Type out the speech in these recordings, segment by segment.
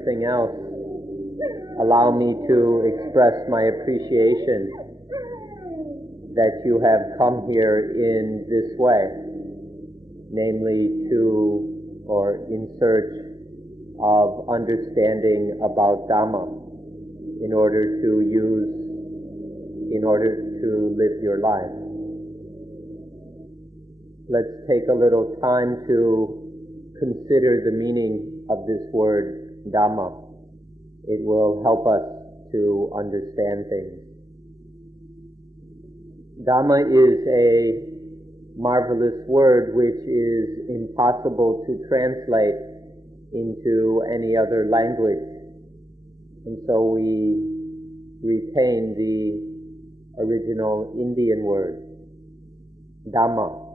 everything else, allow me to express my appreciation that you have come here in this way, namely to or in search of understanding about Dhamma in order to live your life. Let's take a little time to consider the meaning of this word Dhamma. It will help us to understand things. Dhamma is a marvelous word which is impossible to translate into any other language. And so we retain the original Indian word, Dhamma.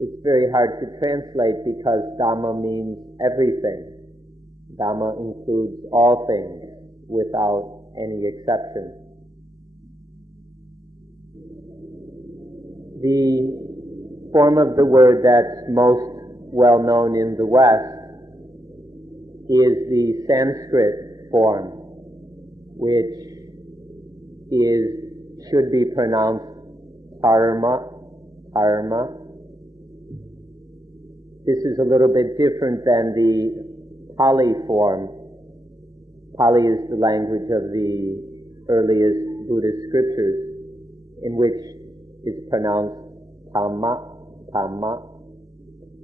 It's very hard to translate because Dhamma means everything. Dhamma includes all things without any exception. The form of the word that's most well known in the West is the Sanskrit form, which should be pronounced karma. This is a little bit different than the Pali form. Pali is the language of the earliest Buddhist scriptures, in which it's pronounced Dhamma.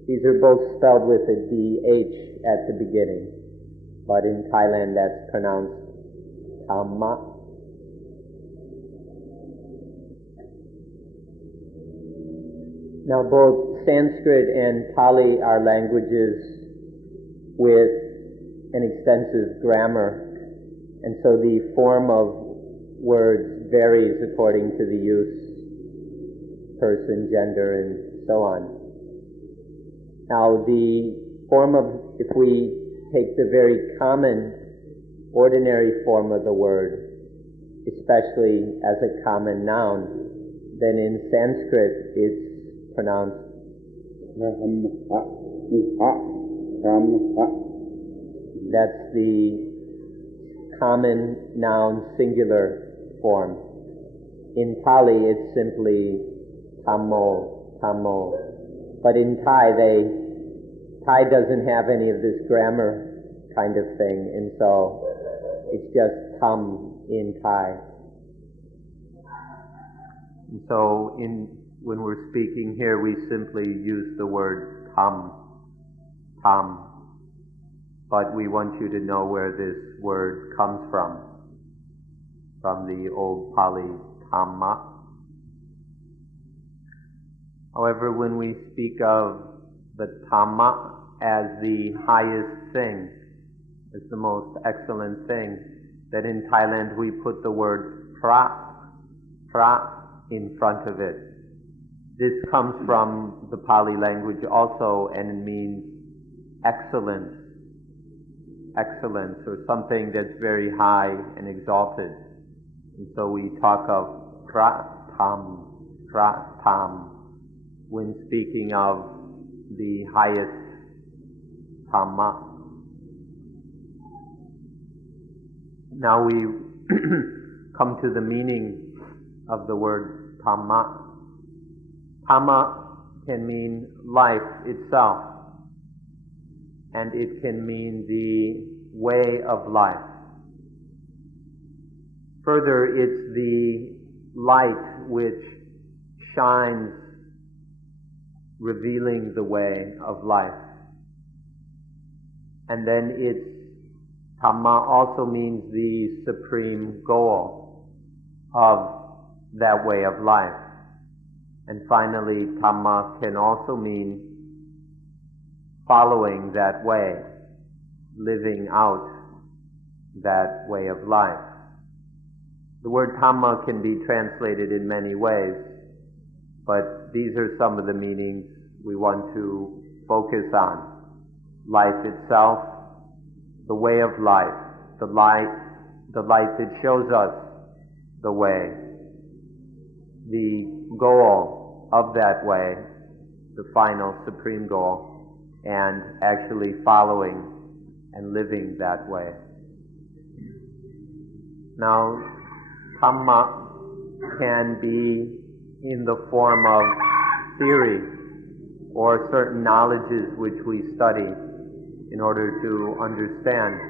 These are both spelled with a DH at the beginning, but in Thailand that's pronounced Dhamma. Now both Sanskrit and Pali are languages with an extensive grammar, and so the form of words varies according to the use, person, gender, and so on. Now the form of, if we take the very common, ordinary form of the word, especially as a common noun, then in Sanskrit it's pronounced that's the common noun singular form. In Pali it's simply Thammo. But in Thai doesn't have any of this grammar kind of thing, and so it's just Tham in Thai. And so when we're speaking here, we simply use the word Tham, but we want you to know where this word comes from the old Pali Dhamma. However, when we speak of the Dhamma as the highest thing, as the most excellent thing, then in Thailand we put the word pra in front of it. This comes from the Pali language also, and it means excellence, or something that's very high and exalted. And so we talk of pratam when speaking of the highest Dhamma. Now we come to the meaning of the word Dhamma. Dhamma can mean life itself, and it can mean the way of life. Further, it's the light which shines, revealing the way of life. And then Dhamma also means the supreme goal of that way of life. And finally, Dhamma can also mean following that way, living out that way of life. The word Dhamma can be translated in many ways, but these are some of the meanings we want to focus on. Life itself, the way of life, the light that shows us the way, the goal of that way, the final supreme goal, and actually following and living that way. Now, Dhamma can be in the form of theory or certain knowledges which we study in order to understand.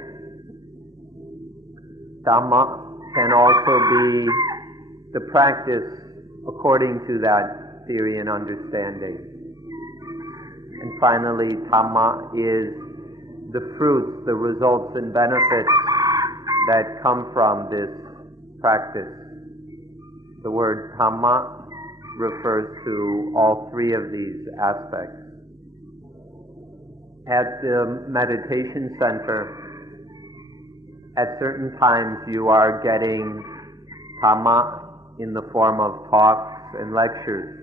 Dhamma can also be the practice according to that theory and understanding. And finally, Dhamma is the fruits, the results and benefits that come from this practice. The word Dhamma refers to all three of these aspects. At the meditation center, at certain times you are getting Dhamma in the form of talks and lectures,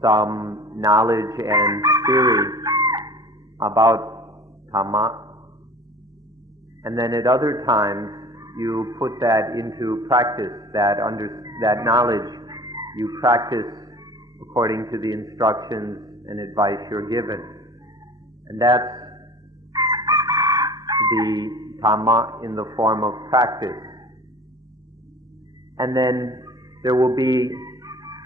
some knowledge and theory about Dhamma. And then at other times you put that into practice, that knowledge you practice according to the instructions and advice you're given. And that's the Dhamma in the form of practice. And then there will be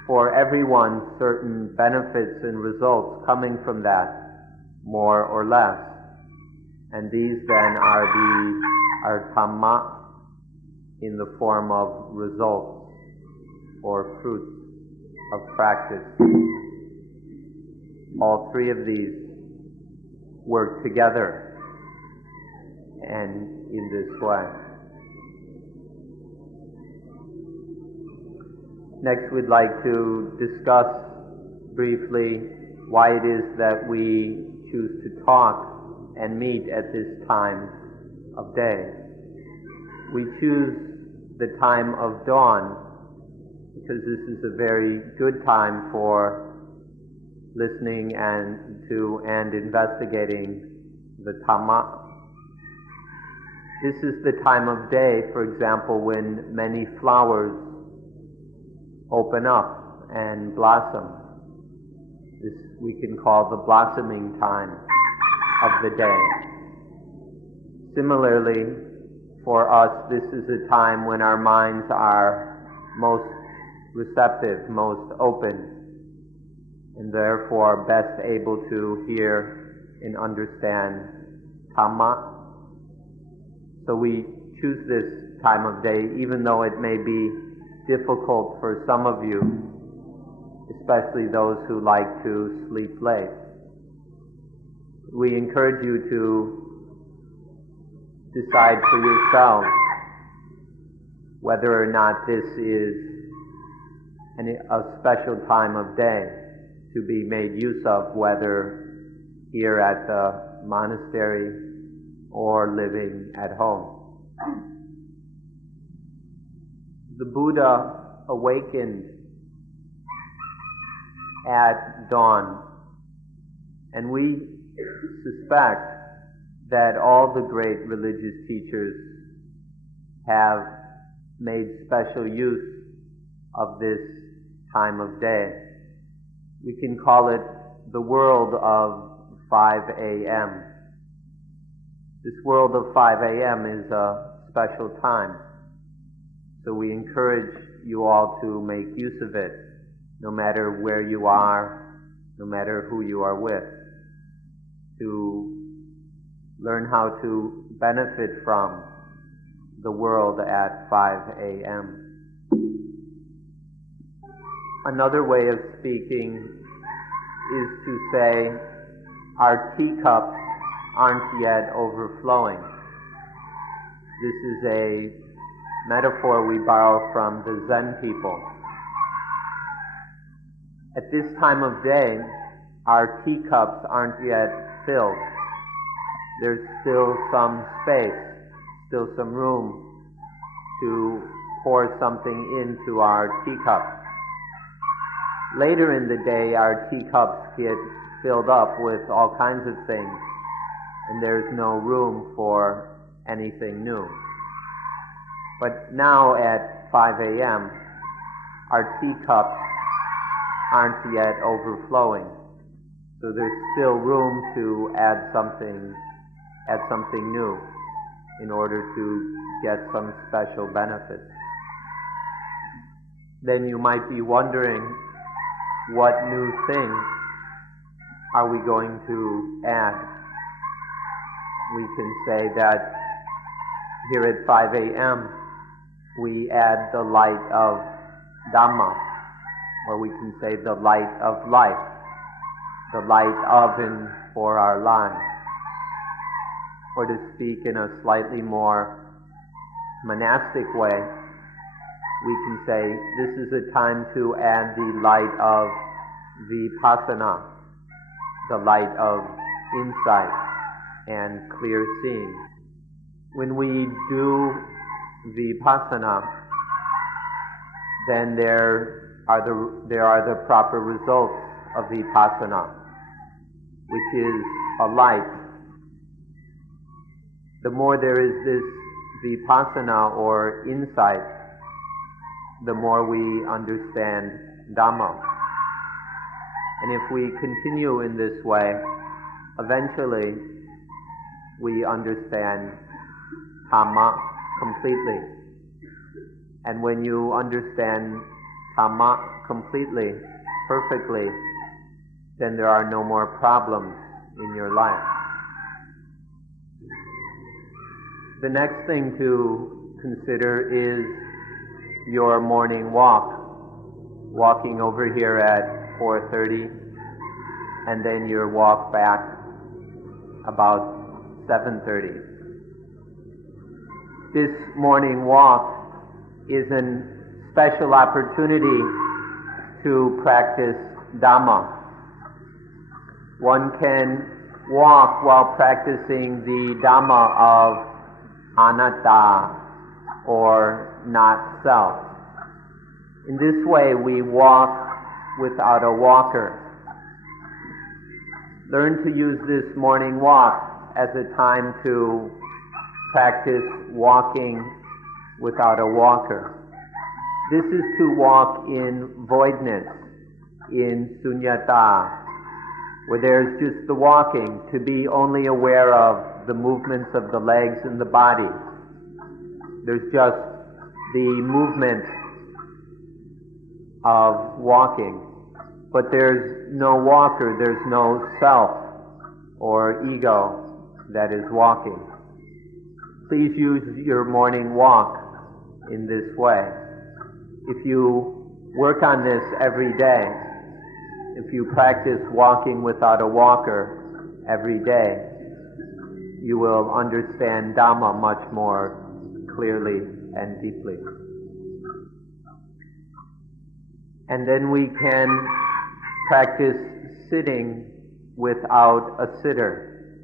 for everyone certain benefits and results coming from that, more or less. And these then are Dhamma in the form of results or fruits of practice. All three of these work together and in this way. Next, we'd like to discuss briefly why it is that we choose to talk and meet at this time of day. We choose the time of dawn because this is a very good time for listening and investigating the Dhamma. This is the time of day, for example, when many flowers open up and blossom. This we can call the blossoming time of the day. Similarly, for us, this is a time when our minds are most receptive, most open, and therefore best able to hear and understand Dhamma. So we choose this time of day, even though it may be difficult for some of you, especially those who like to sleep late. We encourage you to decide for yourselves whether or not this is a special time of day to be made use of, whether here at the monastery or living at home. The Buddha awakened at dawn, and we suspect that all the great religious teachers have made special use of this time of day. We can call it the world of 5 a.m. This world of 5 a.m. is a special time. So we encourage you all to make use of it, no matter where you are, no matter who you are with, to learn how to benefit from the world at 5 a.m. Another way of speaking is to say our teacups aren't yet overflowing. This is a metaphor we borrow from the Zen people. At this time of day, our teacups aren't yet filled. There's still some space, still some room to pour something into our teacups. Later in the day, our teacups get filled up with all kinds of things, and there's no room for anything new. But now at 5 a.m., our teacups aren't yet overflowing, so there's still room to add something at something new in order to get some special benefits. Then you might be wondering, what new thing are we going to add? We can say that here at 5 a.m. we add the light of Dhamma, or we can say the light of life, the light of and for our lives. Or to speak in a slightly more monastic way, we can say this is a time to add the light of vipassana, the light of insight and clear seeing. When we do vipassana, then there are the proper results of vipassana, which is a light. The more there is this vipassana or insight, the more we understand Dhamma. And if we continue in this way, eventually we understand Dhamma completely. And when you understand Dhamma completely, perfectly, then there are no more problems in your life. The next thing to consider is your morning walk. Walking over here at 4:30, and then your walk back about 7:30. This morning walk is a special opportunity to practice Dhamma. One can walk while practicing the Dhamma of anatta, or not self. In this way, we walk without a walker. Learn to use this morning walk as a time to practice walking without a walker. This is to walk in voidness, in sunyata, where there's just the walking, to be only aware of the movements of the legs and the body. There's just the movement of walking, but there's no walker, there's no self or ego that is walking. Please use your morning walk in this way. If you work on this every day, if you practice walking without a walker every day, you will understand Dhamma much more clearly and deeply. And then we can practice sitting without a sitter,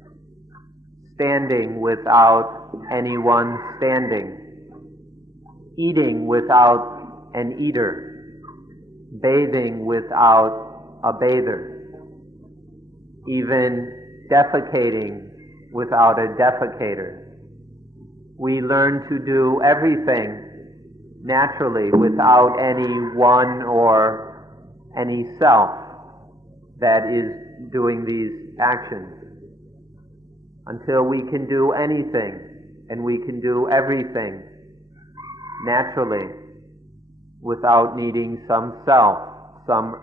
standing without anyone standing, eating without an eater, bathing without a bather, even defecating without a defecator. We learn to do everything naturally without any one or any self that is doing these actions. Until we can do anything and we can do everything naturally without needing some self, some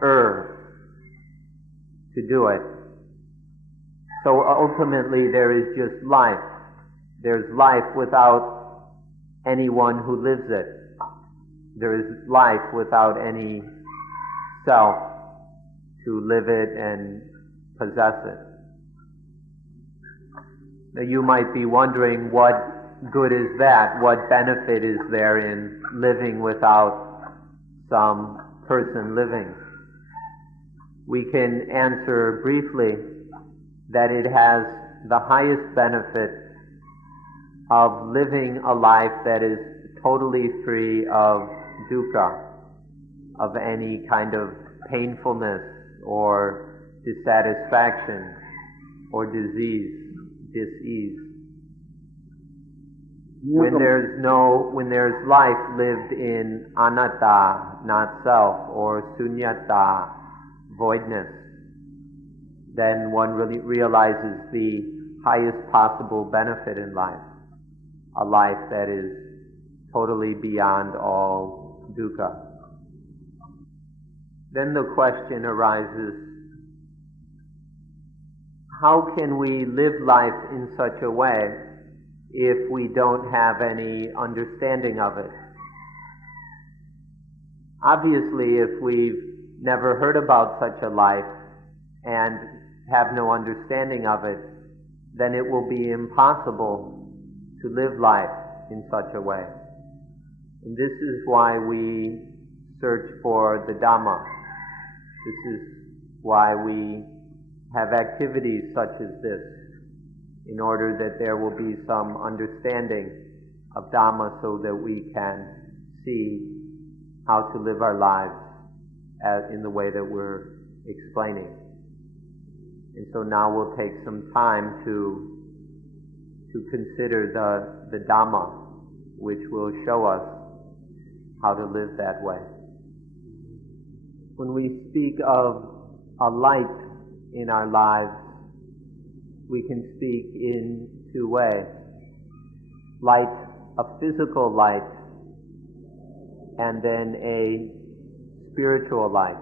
to do it. So ultimately there is just life. There's life without anyone who lives it. There is life without any self to live it and possess it. Now you might be wondering, what good is that? What benefit is there in living without some person living? We can answer briefly that it has the highest benefit of living a life that is totally free of dukkha, of any kind of painfulness or dissatisfaction or disease, dis-ease. When there's life lived in anatta, not self, or sunyata, voidness, then one really realizes the highest possible benefit in life, a life that is totally beyond all dukkha. Then the question arises, how can we live life in such a way if we don't have any understanding of it? Obviously, if we've never heard about such a life and have no understanding of it, then it will be impossible to live life in such a way. And this is why we search for the Dhamma. This is why we have activities such as this, in order that there will be some understanding of Dhamma so that we can see how to live our lives in the way that we're explaining. And so now we'll take some time to consider the Dhamma, which will show us how to live that way. When we speak of a light in our lives, we can speak in two ways. Light, a physical light, and then a spiritual light.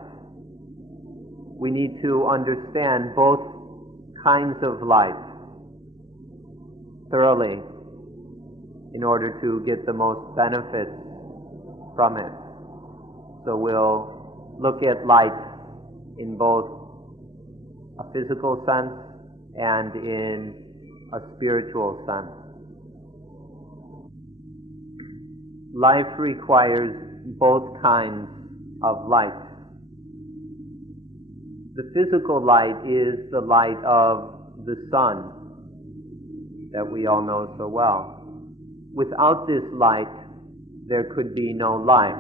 We need to understand both kinds of light thoroughly in order to get the most benefits from it. So we'll look at light in both a physical sense and in a spiritual sense. Life requires both kinds of light. The physical light is the light of the sun that we all know so well. Without this light, there could be no life.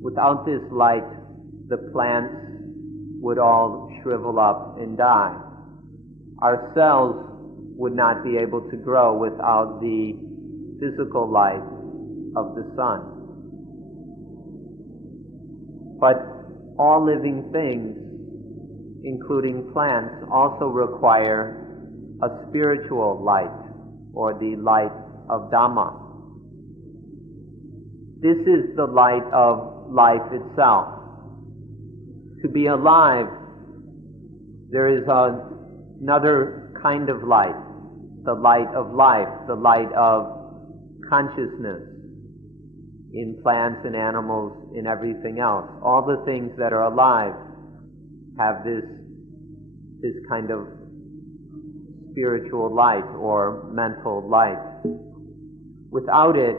Without this light, the plants would all shrivel up and die. Our cells would not be able to grow without the physical light of the sun. But all living things, including plants, also require a spiritual light, or the light of Dhamma. This is the light of life itself. To be alive, there is another kind of light, the light of life, the light of consciousness in plants and animals, in everything else. All the things that are alive have this kind of spiritual light or mental light. Without it,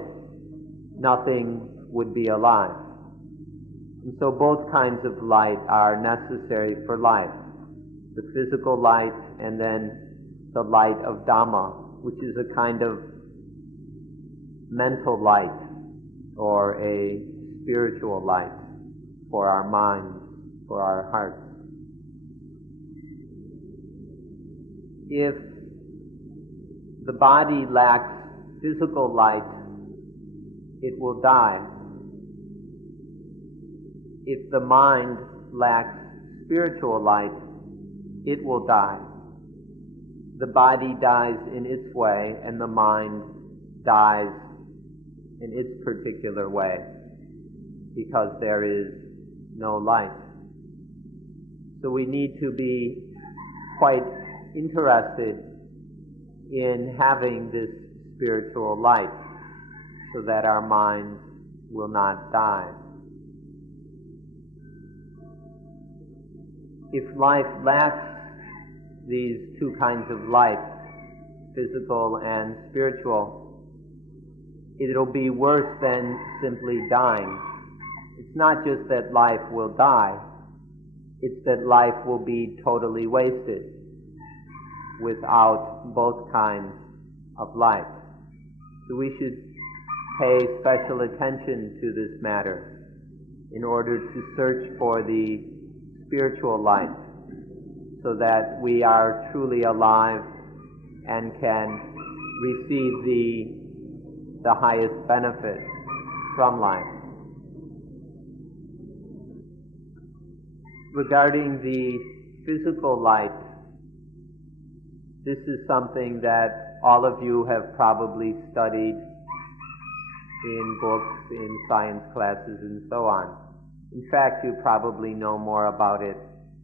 nothing would be alive. And so both kinds of light are necessary for life. The physical light and then the light of Dhamma, which is a kind of mental light or a spiritual light for our minds, for our hearts. If the body lacks physical light, it will die. If the mind lacks spiritual light, it will die. The body dies in its way, and the mind dies in its particular way, because there is no light. So we need to be quite interested in having this spiritual light so that our minds will not die. If life lacks these two kinds of light, physical and spiritual, it'll be worse than simply dying. It's not just that life will die, it's that life will be totally wasted without both kinds of light. So we should pay special attention to this matter in order to search for the spiritual light so that we are truly alive and can receive the highest benefit from life. Regarding the physical light, This is something that all of you have probably studied in books, in science classes, and so on. In fact, you probably know more about it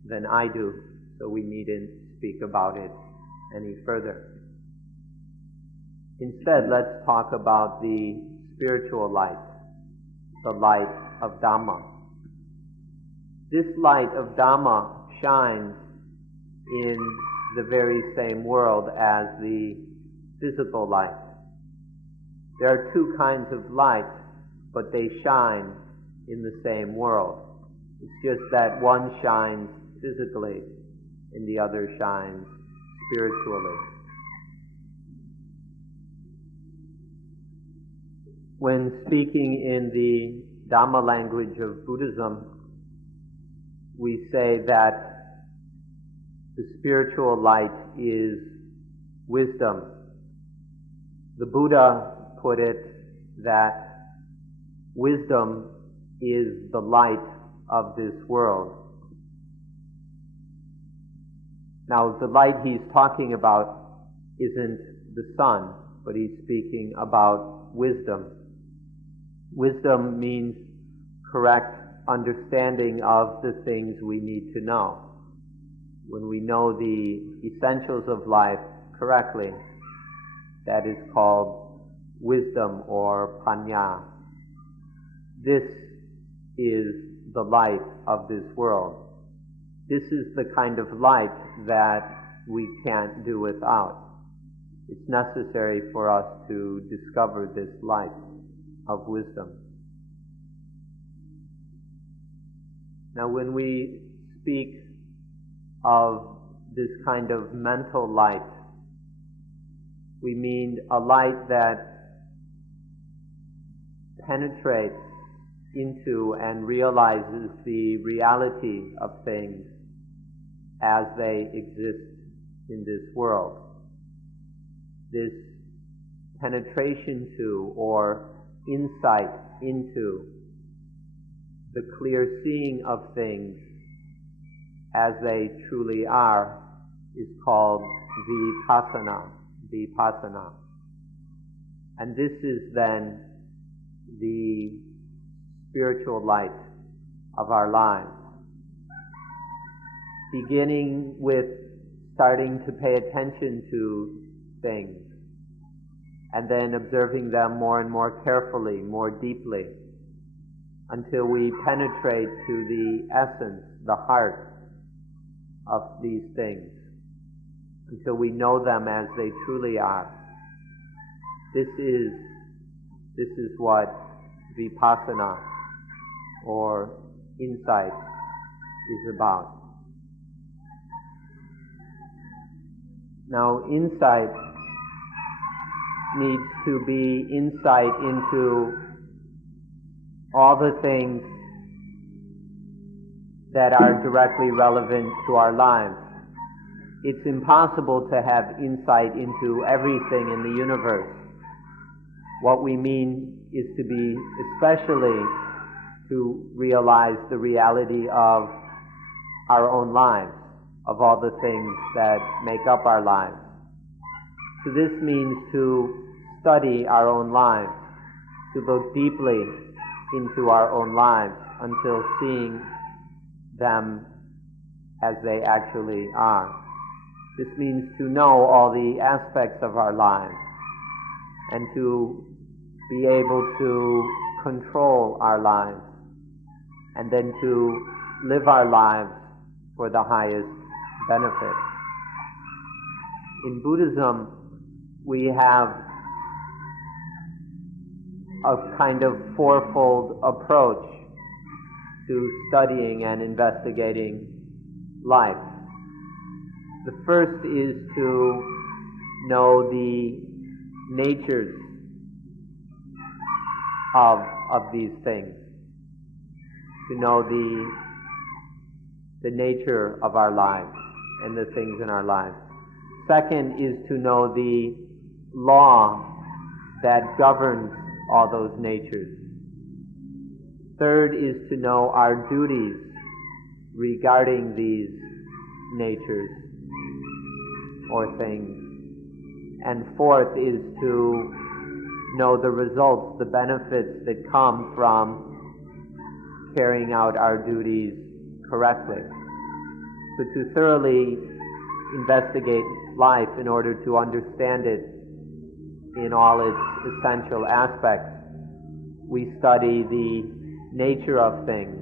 than I do, so we needn't speak about it any further. Instead, let's talk about the spiritual light, the light of Dhamma. This light of Dhamma shines in the very same world as the physical light. There are two kinds of light, but they shine in the same world. It's just that one shines physically and the other shines spiritually. When speaking in the Dhamma language of Buddhism, we say that the spiritual light is wisdom. The Buddha put it that wisdom is the light of this world. Now, the light he's talking about isn't the sun, but he's speaking about wisdom. Wisdom means correct understanding of the things we need to know. When we know the essentials of life correctly, that is called wisdom or panya. This is the light of this world. This is the kind of light that we can't do without. It's necessary for us to discover this light of wisdom. Now, when we speak of this kind of mental light, we mean a light that penetrates into and realizes the reality of things as they exist in this world. This penetration to or insight into the clear seeing of things as they truly are is called vipassana. And this is then the spiritual light of our lives. Beginning with starting to pay attention to things and then observing them more and more carefully, more deeply, until we penetrate to the essence, the heart of these things, until we know them as they truly are. This is what vipassana or insight is about. Now, insight needs to be insight into all the things that are directly relevant to our lives. It's impossible to have insight into everything in the universe. What we mean is to be especially to realize the reality of our own lives, of all the things that make up our lives. So this means to study our own lives, to look deeply into our own lives until seeing them as they actually are. This means to know all the aspects of our lives and to be able to control our lives and then to live our lives for the highest benefit. In Buddhism, we have a kind of fourfold approach to studying and investigating life. The first is to know the natures of these things, to know the nature of our lives and the things in our lives. Second is to know the law that governs all those natures. Third is to know our duties regarding these natures. or things. And fourth is to know the results, the benefits that come from carrying out our duties correctly. So to thoroughly investigate life in order to understand it in all its essential aspects, we study the nature of things,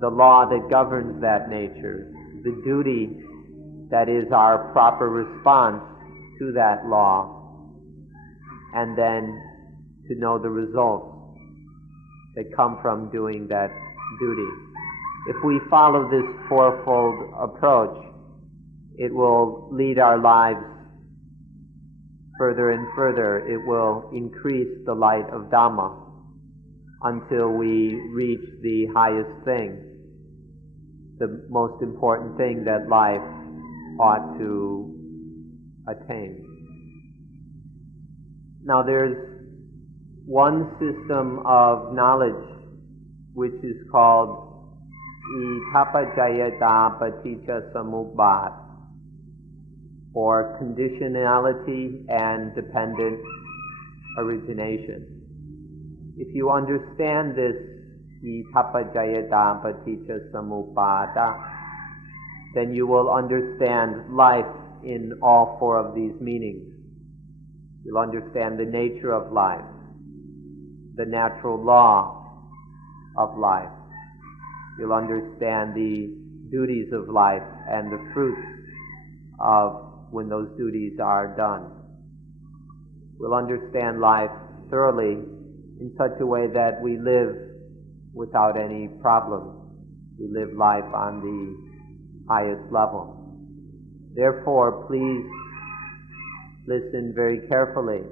the law that governs that nature, the duty that is our proper response to that law, and then to know the results that come from doing that duty. If we follow this fourfold approach, it will lead our lives further and further. It will increase the light of Dhamma until we reach the highest thing, the most important thing that life ought to attain. Now there's one system of knowledge which is called Ithapajayata Paticca Samuppada, or conditionality and dependent origination. If you understand this Ithapajayata Paticca Samuppada, then you will understand life in all four of these meanings. You'll understand the nature of life, the natural law of life. You'll understand the duties of life and the fruits of when those duties are done. We'll understand life thoroughly in such a way that we live without any problems. We live life on the highest level. Therefore, please listen very carefully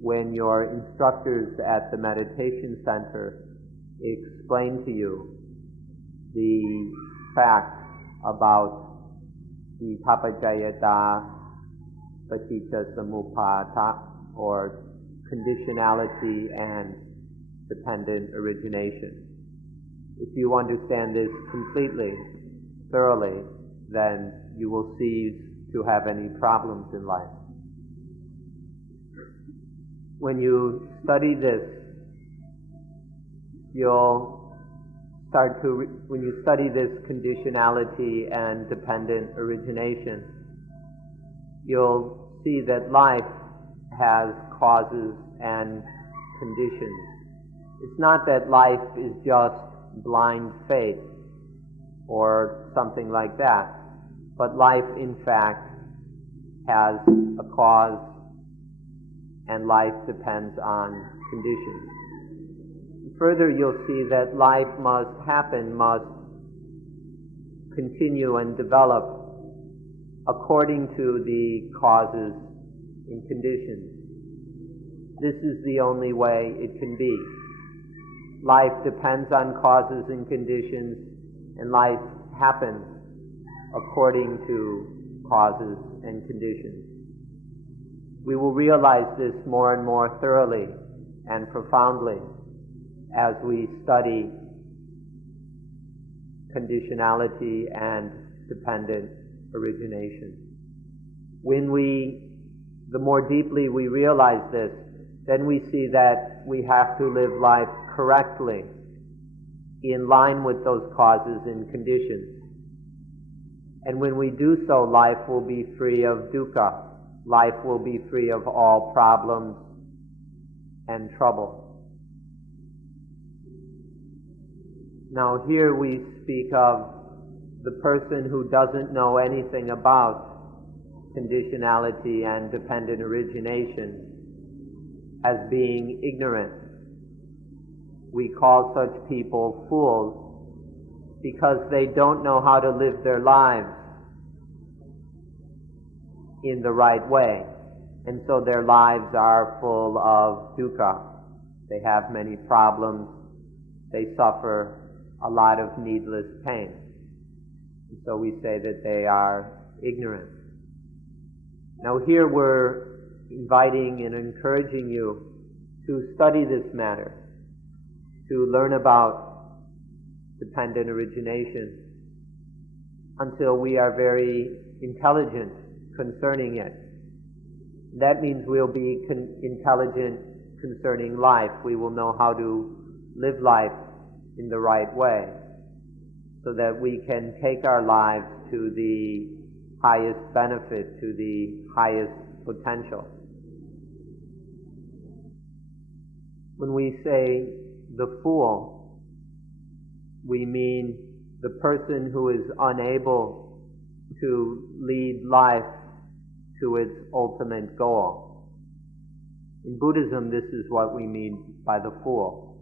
when your instructors at the meditation center explain to you the facts about the Ithapajayata Paticca Samuppada, or conditionality and dependent origination. If you understand this completely, thoroughly, then you will cease to have any problems in life. When you study this, when you study this conditionality and dependent origination, you'll see that life has causes and conditions. It's not that life is just blind faith or something like that, but life in fact has a cause, and life depends on conditions. Further, you'll see that life must continue and develop according to the causes and conditions. This is the only way it can be. Life depends on causes and conditions, and life happens according to causes and conditions. We will realize this more and more thoroughly and profoundly as we study conditionality and dependent origination. The more deeply we realize this, then we see that we have to live life correctly, in line with those causes and conditions. And when we do so, life will be free of dukkha. Life will be free of all problems and trouble. Now here we speak of the person who doesn't know anything about conditionality and dependent origination as being ignorant. We call such people fools because they don't know how to live their lives in the right way. And so their lives are full of dukkha. They have many problems. They suffer a lot of needless pain. And so we say that they are ignorant. Now here we're inviting and encouraging you to study this matter, to learn about dependent origination until we are very intelligent concerning it. That means we'll be intelligent concerning life. We will know how to live life in the right way so that we can take our lives to the highest benefit, to the highest potential. When we say the fool, we mean the person who is unable to lead life to its ultimate goal. In Buddhism, this is what we mean by the fool,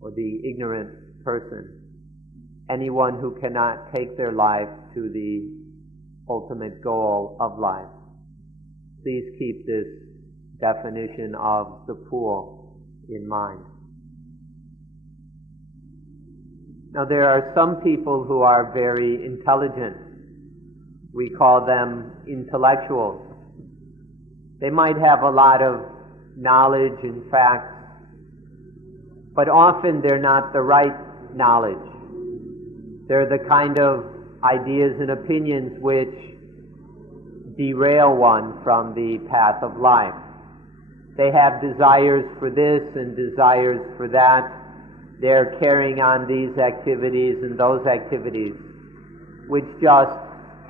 or the ignorant person. Anyone who cannot take their life to the ultimate goal of life. Please keep this definition of the fool in mind. Now, there are some people who are very intelligent. We call them intellectuals. They might have a lot of knowledge and facts, but often they're not the right knowledge. They're the kind of ideas and opinions which derail one from the path of life. They have desires for this and desires for that. They're carrying on these activities and those activities, which just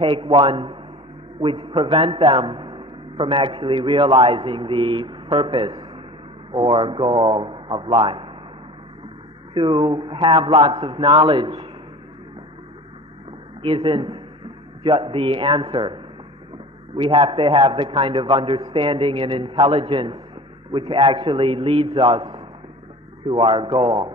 take one, which prevent them from actually realizing the purpose or goal of life. To have lots of knowledge isn't just the answer. We have to have the kind of understanding and intelligence which actually leads us to our goal.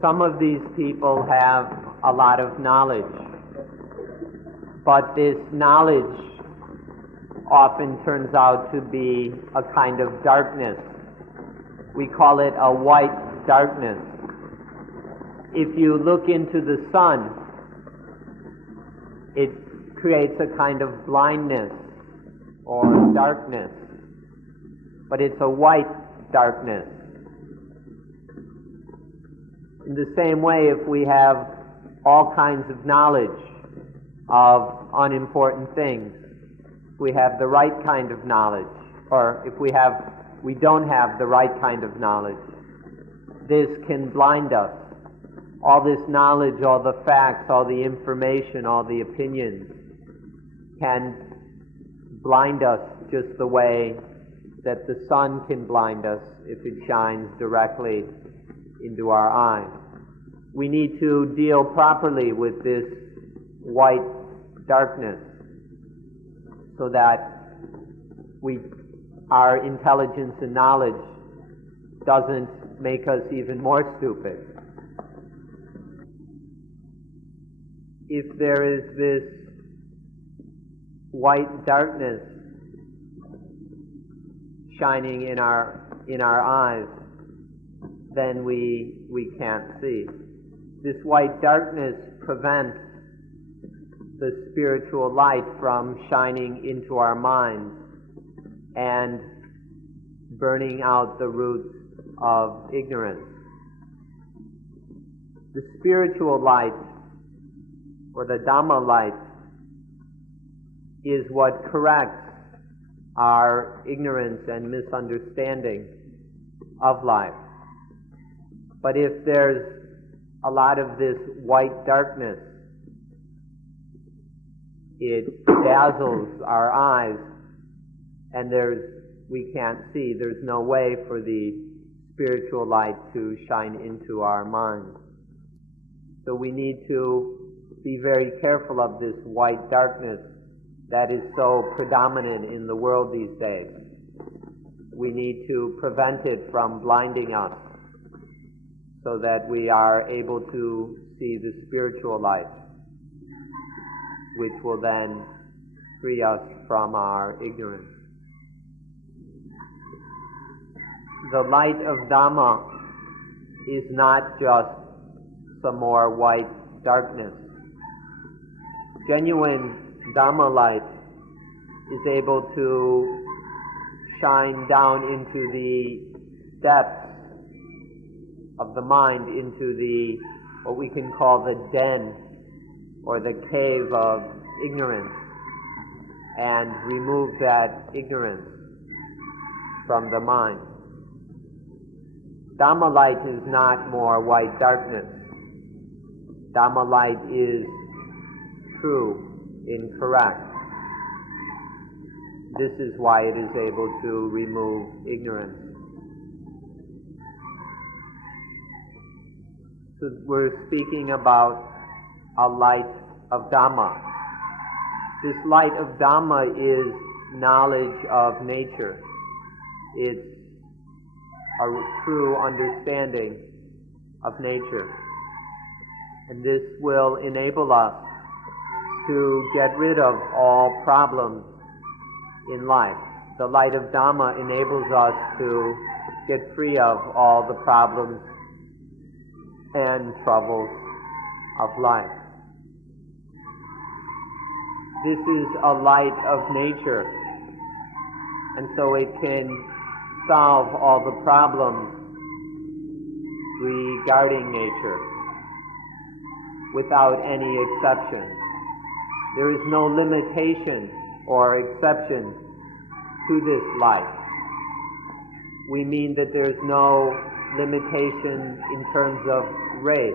Some of these people have a lot of knowledge, but this knowledge often turns out to be a kind of darkness. We call it a white darkness. If you look into the sun, it creates a kind of blindness or darkness, but it's a white darkness. In the same way, if we have all kinds of knowledge of unimportant things, if we have the right kind of knowledge, or if we don't have the right kind of knowledge, this can blind us. All this knowledge, all the facts, all the information, all the opinions can blind us just the way that the sun can blind us if it shines directly into our eyes. We need to deal properly with this white darkness so that our intelligence and knowledge doesn't make us even more stupid. If there is this white darkness shining in our eyes, then we can't see. This white darkness prevents the spiritual light from shining into our minds and burning out the roots of ignorance. The spiritual light, or the Dhamma light, is what corrects our ignorance and misunderstanding of life. But if there's a lot of this white darkness, it dazzles our eyes, and we can't see. There's no way for the spiritual light to shine into our minds. So we need to be very careful of this white darkness that is so predominant in the world these days. We need to prevent it from blinding us so that we are able to see the spiritual light, which will then free us from our ignorance. The light of Dhamma is not just some more white darkness. Genuine Dhamma light is able to shine down into the depths of the mind, into what we can call the den or the cave of ignorance and remove that ignorance from the mind. Dhamma light is not more white darkness. Dhamma light is true, incorrect. This is why it is able to remove ignorance. So we're speaking about a light of Dhamma. This light of Dhamma is knowledge of nature. It's a true understanding of nature. And this will enable us to get rid of all problems in life. The light of Dhamma enables us to get free of all the problems and troubles of life. This is a light of nature, and so it can solve all the problems regarding nature without any exception. There is no limitation or exception to this light. We mean that there is no limitation in terms of race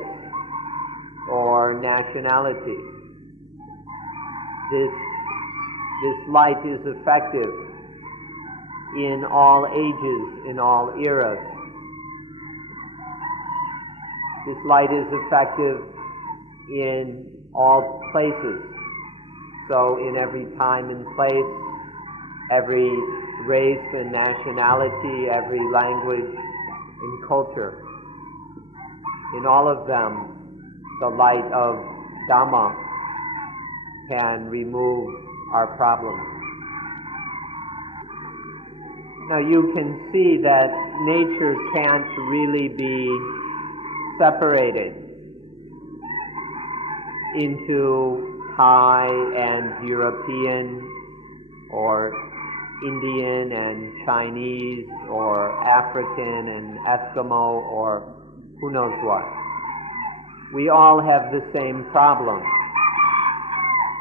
or nationality. This light is effective in all ages, in all eras. This light is effective in all places. So in every time and place, every race and nationality, every language and culture, in all of them, the light of Dhamma can remove our problems. Now you can see that nature can't really be separated into Thai and European, or Indian and Chinese, or African and Eskimo, or who knows what. We all have the same problem.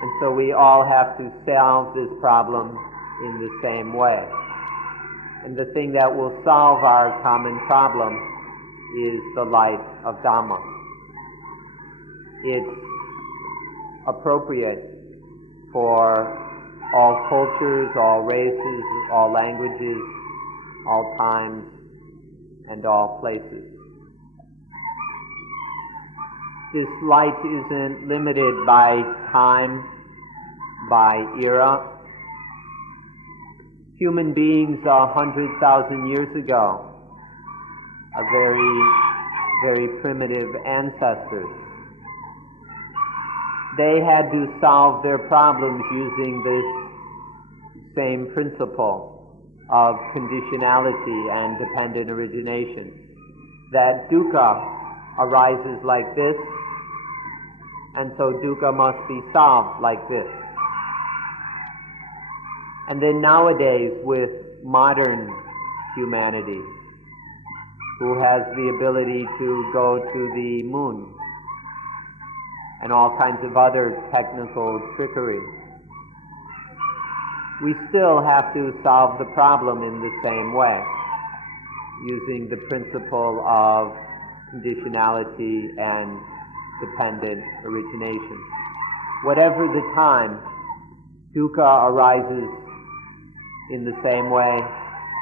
And so we all have to solve this problem in the same way. And the thing that will solve our common problem is the light of Dhamma. It's appropriate for all cultures, all races, all languages, all times, and all places. This light isn't limited by time, by era. Human beings 100,000 years ago are very, very primitive ancestors. They had to solve their problems using this same principle of conditionality and dependent origination. That dukkha arises like this, and so dukkha must be solved like this. And then nowadays, with modern humanity, who has the ability to go to the moon and all kinds of other technical trickery, we still have to solve the problem in the same way, using the principle of conditionality and dependent origination. Whatever the time, dukkha arises in the same way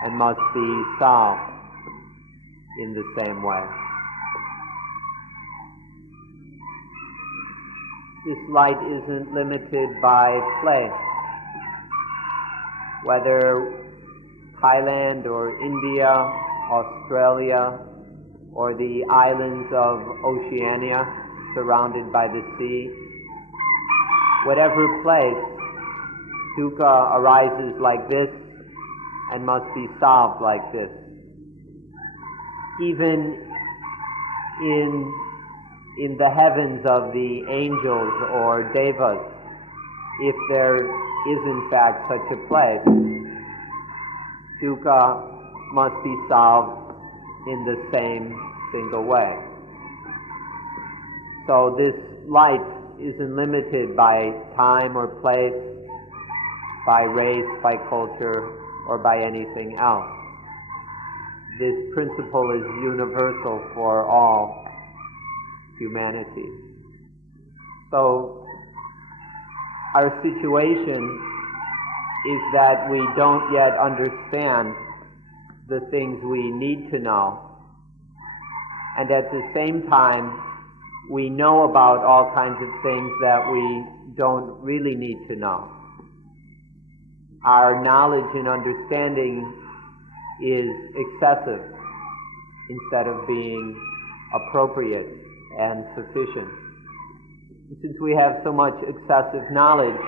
and must be solved in the same way. This light isn't limited by place. Whether Thailand or India, Australia, or the islands of Oceania surrounded by the sea, whatever place, dukkha arises like this and must be solved like this. Even in the heavens of the angels or devas, if there is in fact such a place, dukkha must be solved in the same single way. So this light isn't limited by time or place, by race, by culture, or by anything else. This principle is universal for all humanity. So, our situation is that we don't yet understand the things we need to know, and at the same time, we know about all kinds of things that we don't really need to know. Our knowledge and understanding is excessive instead of being appropriate and sufficient. Since we have so much excessive knowledge,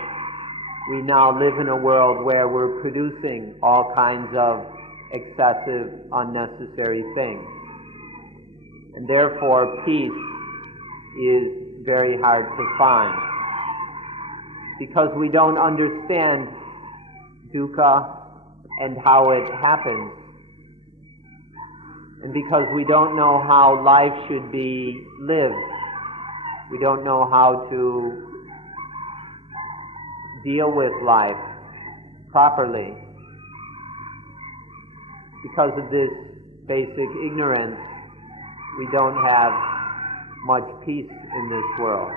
we now live in a world where we're producing all kinds of excessive, unnecessary things. And therefore, peace is very hard to find. Because we don't understand dukkha and how it happens. And because we don't know how life should be lived. We don't know how to deal with life properly. Because of this basic ignorance, we don't have much peace in this world.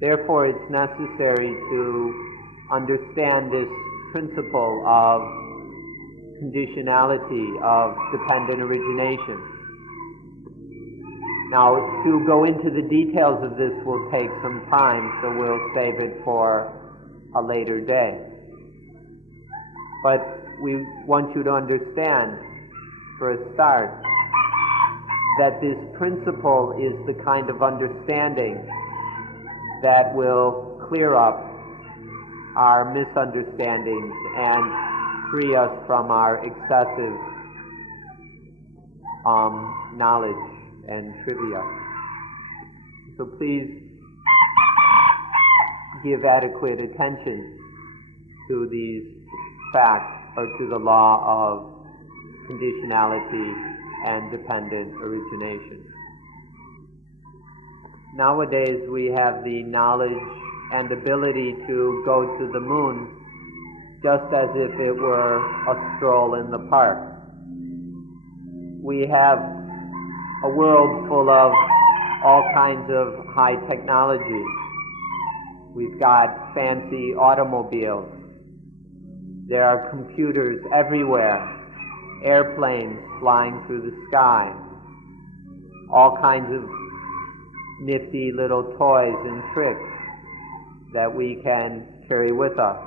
Therefore, it's necessary to understand this principle of conditionality, of dependent origination. Now, to go into the details of this will take some time, so we'll save it for a later day. But we want you to understand, for a start, that this principle is the kind of understanding that will clear up our misunderstandings and free us from our excessive knowledge and trivia. So please give adequate attention to these facts, or to the law of conditionality and dependent origination. Nowadays we have the knowledge and ability to go to the moon just as if it were a stroll in the park. We have a world full of all kinds of high technology. We've got fancy automobiles. There are computers everywhere, airplanes flying through the sky, all kinds of nifty little toys and tricks that we can carry with us.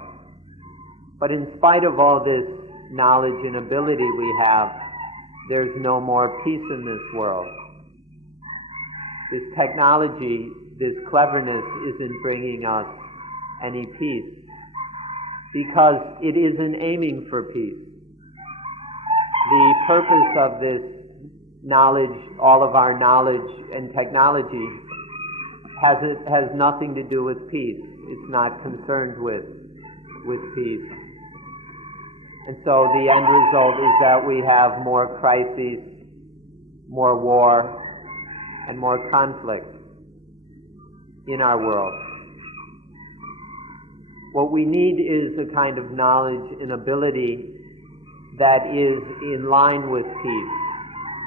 But in spite of all this knowledge and ability we have, there's no more peace in this world. This technology, this cleverness isn't bringing us any peace, because it isn't aiming for peace. The purpose of this knowledge, all of our knowledge and technology, has nothing to do with peace. It's not concerned with peace. And so the end result is that we have more crises, more war, and more conflict in our world. What we need is a kind of knowledge and ability that is in line with peace,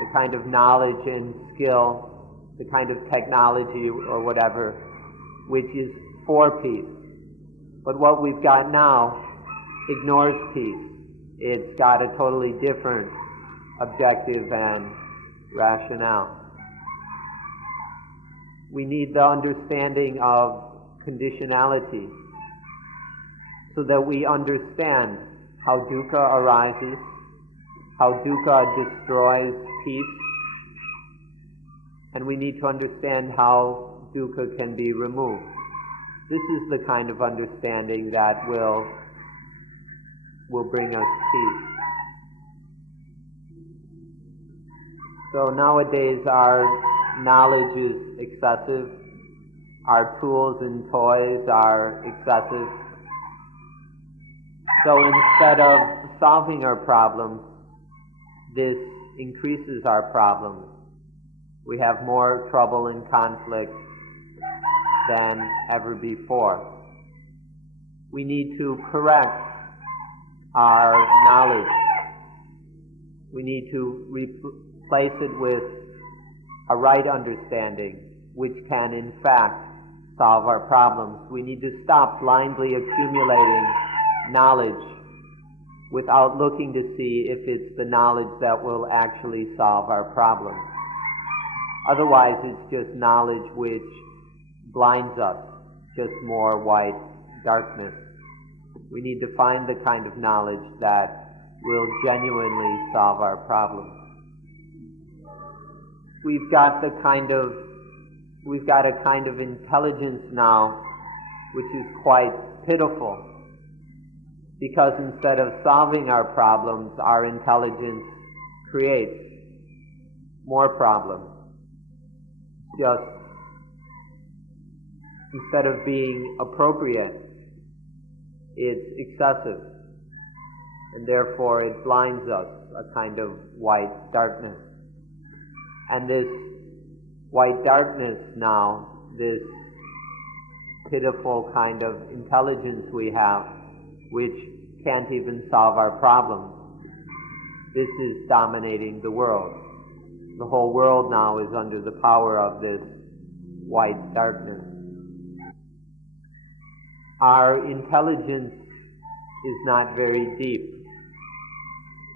the kind of knowledge and skill, the kind of technology or whatever, which is for peace. But what we've got now ignores peace. It's got a totally different objective and rationale. We need the understanding of conditionality so that we understand how dukkha arises, how dukkha destroys peace, and we need to understand how dukkha can be removed. This is the kind of understanding that will bring us peace. So nowadays our knowledge is excessive, our tools and toys are excessive. So instead of solving our problems, this increases our problems. We have more trouble and conflict than ever before. We need to correct our knowledge. We need to replace it with a right understanding, which can in fact solve our problems. We need to stop blindly accumulating knowledge without looking to see if it's the knowledge that will actually solve our problems. Otherwise, it's just knowledge which blinds us, just more white darkness. We need to find the kind of knowledge that will genuinely solve our problems. We've got a kind of intelligence now which is quite pitiful, because instead of solving our problems, our intelligence creates more problems. Just instead of being appropriate, it's excessive, and therefore it blinds us, a kind of white darkness. And this white darkness now, this pitiful kind of intelligence we have, which can't even solve our problems, this is dominating the world. The whole world now is under the power of this white darkness. Our intelligence is not very deep.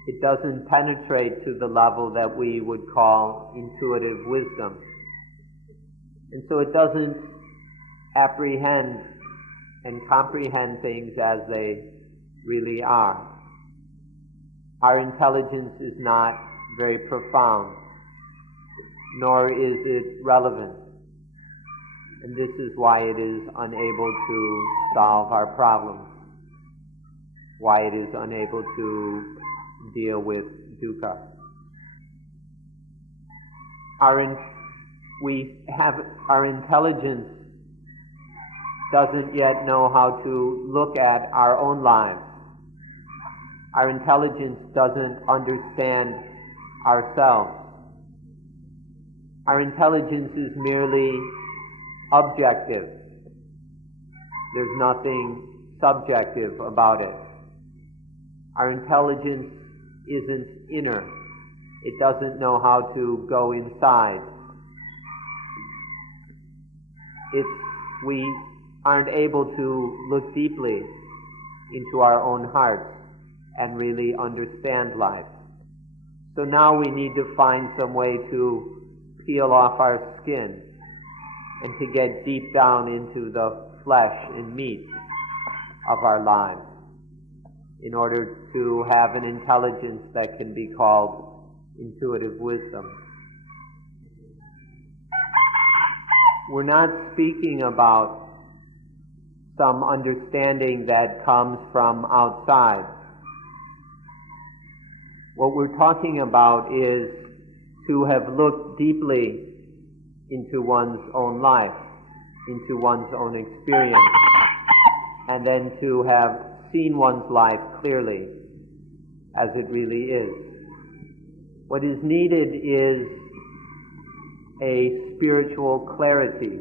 It doesn't penetrate to the level that we would call intuitive wisdom. And so it doesn't apprehend and comprehend things as they really are. Our intelligence is not very profound, nor is it relevant. And this is why it is unable to solve our problems, why it is unable to deal with dukkha. Our intelligence doesn't yet know how to look at our own lives. Our intelligence doesn't understand ourselves. Our intelligence is merely objective. There's nothing subjective about it. Our intelligence isn't inner. It doesn't know how to go inside. We aren't able to look deeply into our own hearts and really understand life. So now we need to find some way to peel off our skin and to get deep down into the flesh and meat of our lives in order to have an intelligence that can be called intuitive wisdom. We're not speaking about some understanding that comes from outside. What we're talking about is to have looked deeply into one's own life, into one's own experience, and then to have seen one's life clearly as it really is. What is needed is a spiritual clarity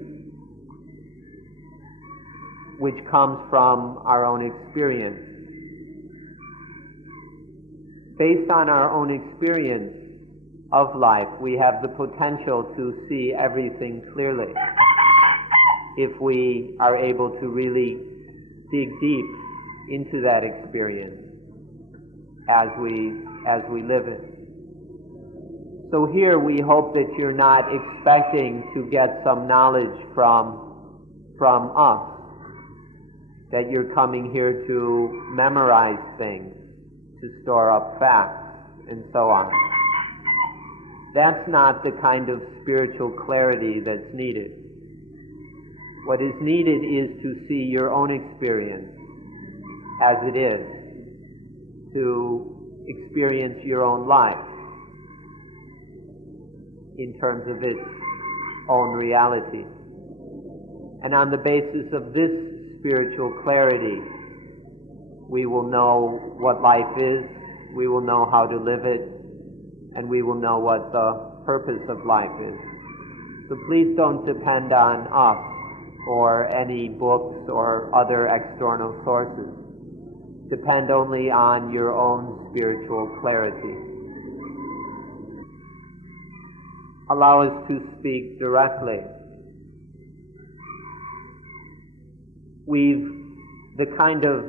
which comes from our own experience. Based on our own experience of life, we have the potential to see everything clearly if we are able to really dig deep into that experience as we live it. So here we hope that you're not expecting to get some knowledge from us, that you're coming here to memorize things, to store up facts, and so on. That's not the kind of spiritual clarity that's needed. What is needed is to see your own experience as it is, to experience your own life in terms of its own reality. And on the basis of this spiritual clarity, we will know what life is, we will know how to live it, and we will know what the purpose of life is. So please don't depend on us or any books or other external sources. Depend only on your own spiritual clarity. Allow us to speak directly. The kind of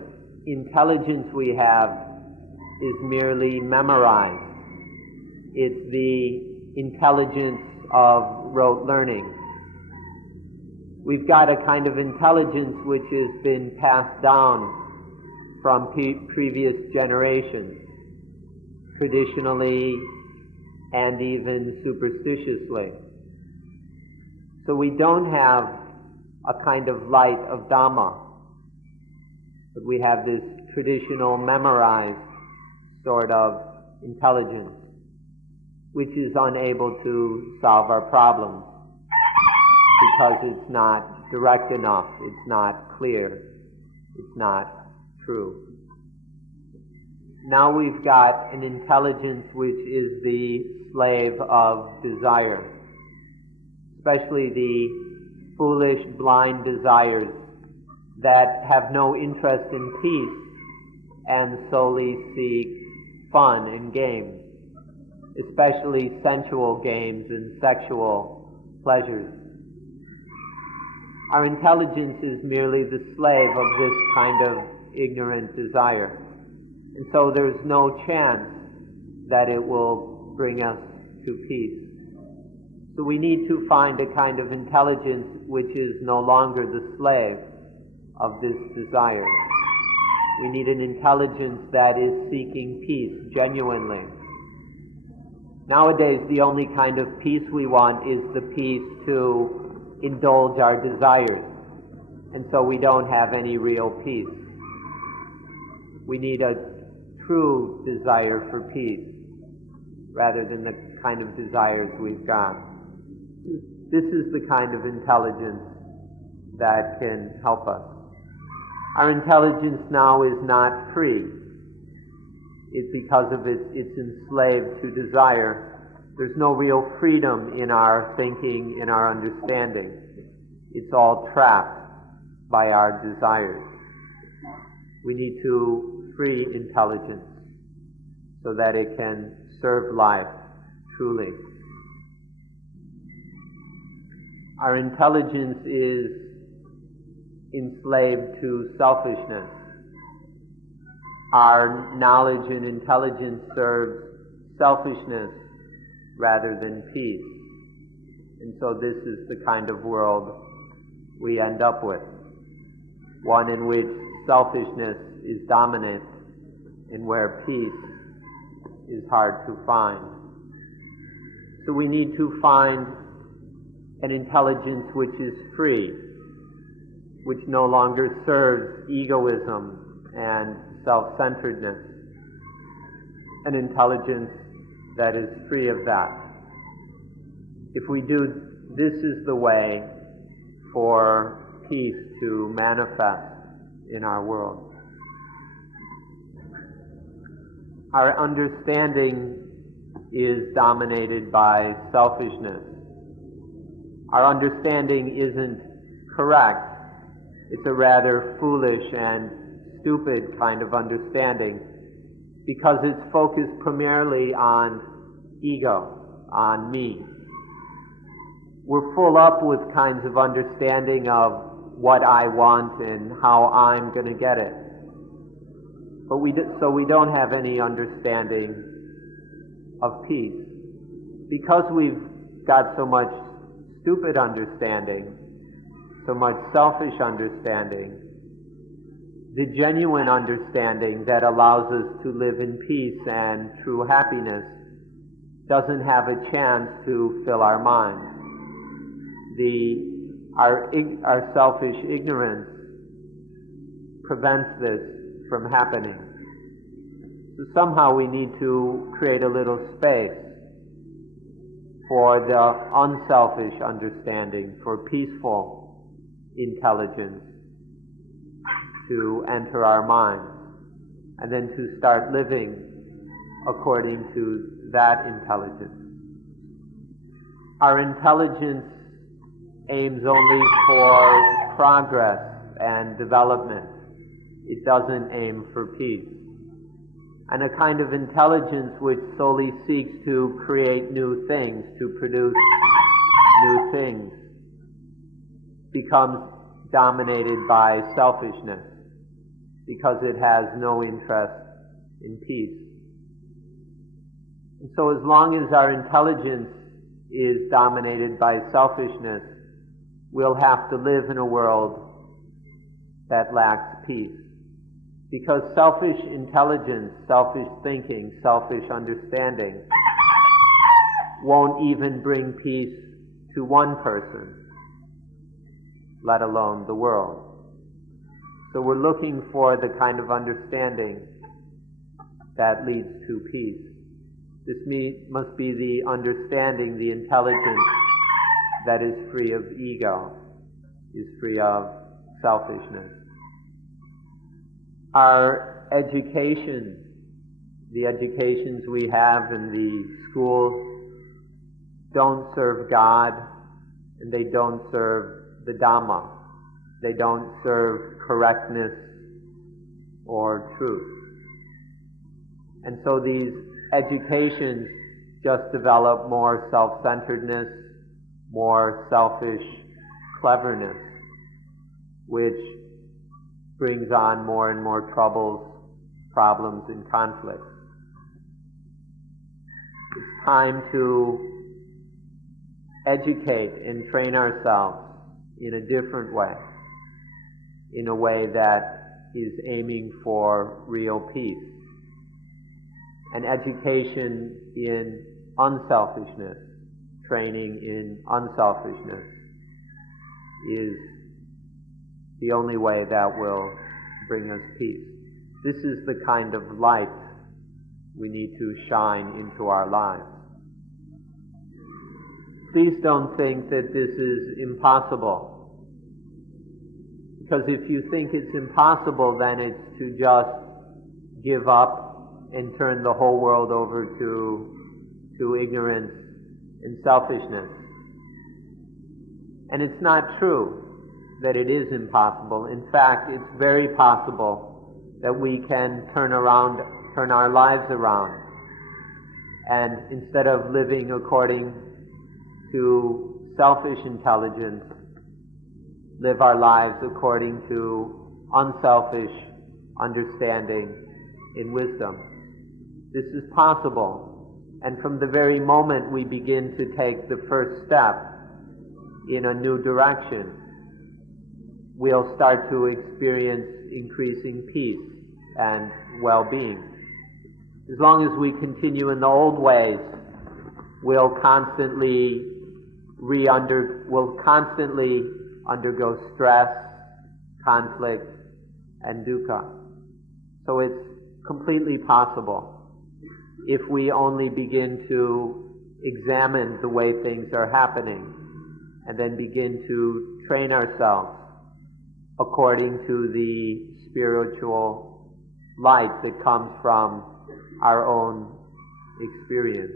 intelligence we have is merely memorized. It's the intelligence of rote learning. We've got a kind of intelligence which has been passed down from previous generations, traditionally and even superstitiously. So we don't have a kind of light of Dhamma, but we have this traditional memorized sort of intelligence, which is unable to solve our problems because it's not direct enough, it's not clear, it's not true. Now we've got an intelligence which is the slave of desire, especially the foolish, blind desires that have no interest in peace and solely seek fun and games, especially sensual games and sexual pleasures. Our intelligence is merely the slave of this kind of ignorant desire. And so there's no chance that it will bring us to peace. So we need to find a kind of intelligence which is no longer the slave of this desire. We need an intelligence that is seeking peace genuinely. Nowadays, the only kind of peace we want is the peace to indulge our desires. And so we don't have any real peace. We need a true desire for peace rather than the kind of desires we've got. This is the kind of intelligence that can help us. Our intelligence now is not free. It's because of it's enslaved to desire. There's no real freedom in our thinking, in our understanding. It's all trapped by our desires. We need to free intelligence so that it can serve life truly. Our intelligence is enslaved to selfishness. Our knowledge and intelligence serves selfishness rather than peace. And so this is the kind of world we end up with. One in which selfishness is dominant and where peace is hard to find. So we need to find an intelligence which is free, which no longer serves egoism and self-centeredness, an intelligence that is free of that. If we do, this is the way for peace to manifest in our world. Our understanding is dominated by selfishness. Our understanding isn't correct. It's a rather foolish and stupid kind of understanding because it's focused primarily on ego, on me. We're full up with kinds of understanding of what I want and how I'm going to get it. But so we don't have any understanding of peace. Because we've got so much stupid understanding, so much selfish understanding, the genuine understanding that allows us to live in peace and true happiness doesn't have a chance to fill our minds. Our selfish ignorance prevents this from happening. So somehow we need to create a little space for the unselfish understanding, for peaceful intelligence to enter our minds, and then to start living according to that intelligence. Our intelligence aims only for about progress and development. It doesn't aim for peace. And a kind of intelligence which solely seeks to create new things, to produce new things, becomes dominated by selfishness because it has no interest in peace. And so as long as our intelligence is dominated by selfishness, we'll have to live in a world that lacks peace. Because selfish intelligence, selfish thinking, selfish understanding won't even bring peace to one person, let alone the world. So we're looking for the kind of understanding that leads to peace. This must be the understanding, the intelligence that is free of ego, is free of selfishness. Our education, the educations we have in the schools, don't serve God, and they don't serve the Dhamma. They don't serve correctness or truth. And so these educations just develop more self-centeredness, more selfish cleverness, which brings on more and more troubles, problems, and conflicts. It's time to educate and train ourselves in a different way, in a way that is aiming for real peace. And education in unselfishness, training in unselfishness, is the only way that will bring us peace. This is the kind of light we need to shine into our lives. Please don't think that this is impossible. Because if you think it's impossible, then it's to just give up and turn the whole world over to ignorance and selfishness. And it's not true that it is impossible. In fact, it's very possible that we can turn our lives around, and instead of living according to selfish intelligence, live our lives according to unselfish understanding and wisdom. This is possible, and from the very moment we begin to take the first step in a new direction, we'll start to experience increasing peace and well-being. As long as we continue in the old ways, we'll constantly undergo stress, conflict, and dukkha. So it's completely possible if we only begin to examine the way things are happening and then begin to train ourselves according to the spiritual light that comes from our own experience.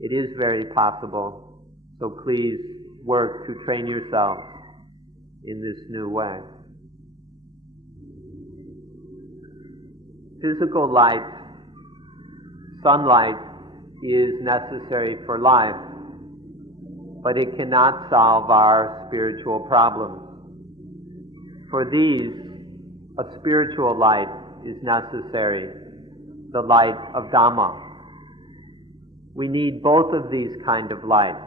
It is very possible, so please work to train yourself in this new way. Physical light, sunlight, is necessary for life, but it cannot solve our spiritual problems. For these, a spiritual light is necessary, the light of Dhamma. We need both of these kind of lights,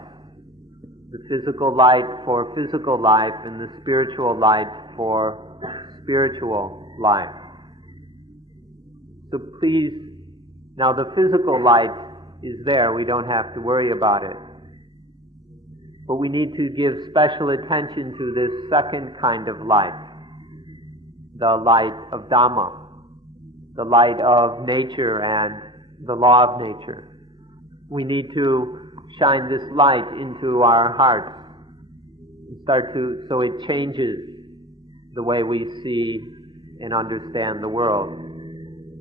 the physical light for physical life and the spiritual light for spiritual life. So please, now the physical light is there, we don't have to worry about it. But we need to give special attention to this second kind of light, the light of Dhamma, the light of nature and the law of nature. We need to shine this light into our hearts and so it changes the way we see and understand the world,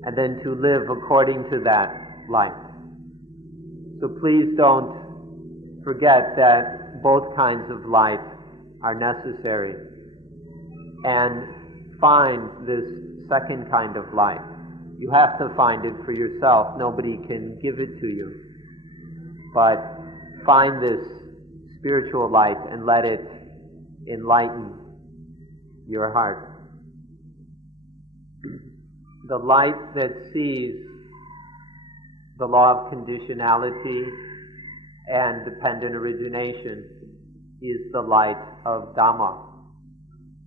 and then to live according to that light. So please don't forget that both kinds of light are necessary. and find this second kind of light. You have to find it for yourself. Nobody can give it to you. But find this spiritual light and let it enlighten your heart. The light that sees the law of conditionality and dependent origination is the light of Dhamma.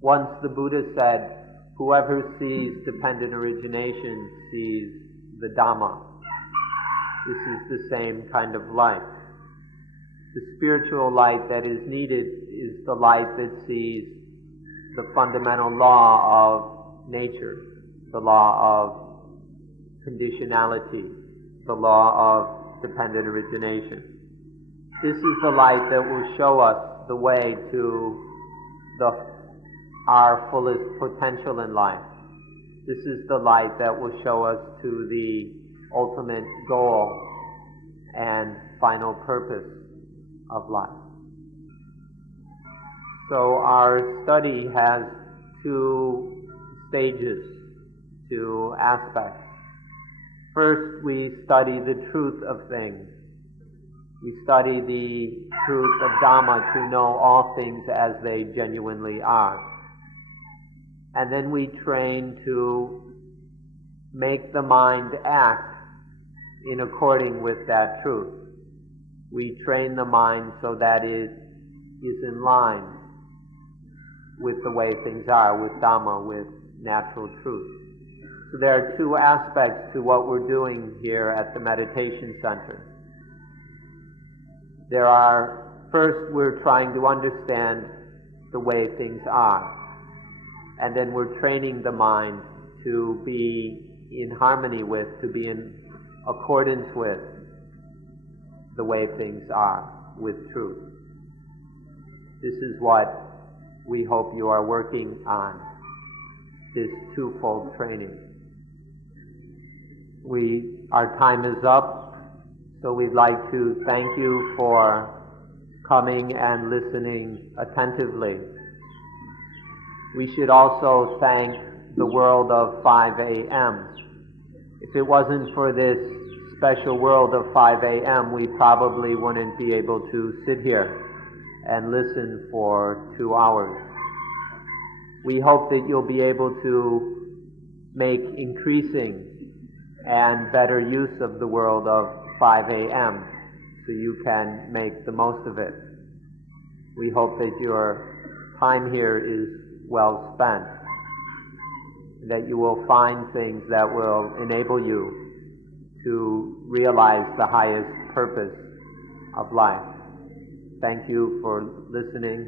Once the Buddha said, whoever sees dependent origination sees the Dhamma. This is the same kind of light. The spiritual light that is needed is the light that sees the fundamental law of nature, the law of conditionality, the law of dependent origination. This is the light that will show us the way to our fullest potential in life. This is the light that will show us to the ultimate goal and final purpose of life. So our study has two stages, two aspects. First, we study the truth of things. We study the truth of Dhamma to know all things as they genuinely are. And then we train to make the mind act in according with that truth. We train the mind so that it is in line with the way things are, with Dhamma, with natural truth. So there are two aspects to what we're doing here at the Meditation Center. First, we're trying to understand the way things are. And then we're training the mind to be in harmony with, to be in accordance with the way things are, with truth. This is what we hope you are working on, this twofold training. Our time is up, so we'd like to thank you for coming and listening attentively. We should also thank the world of 5 a.m. If it wasn't for this special world of 5 a.m., we probably wouldn't be able to sit here and listen for 2 hours. We hope that you'll be able to make increasing and better use of the world of 5 a.m. so you can make the most of it. We hope that your time here is well spent, that you will find things that will enable you to realize the highest purpose of life. Thank you for listening.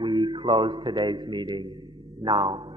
We close today's meeting now.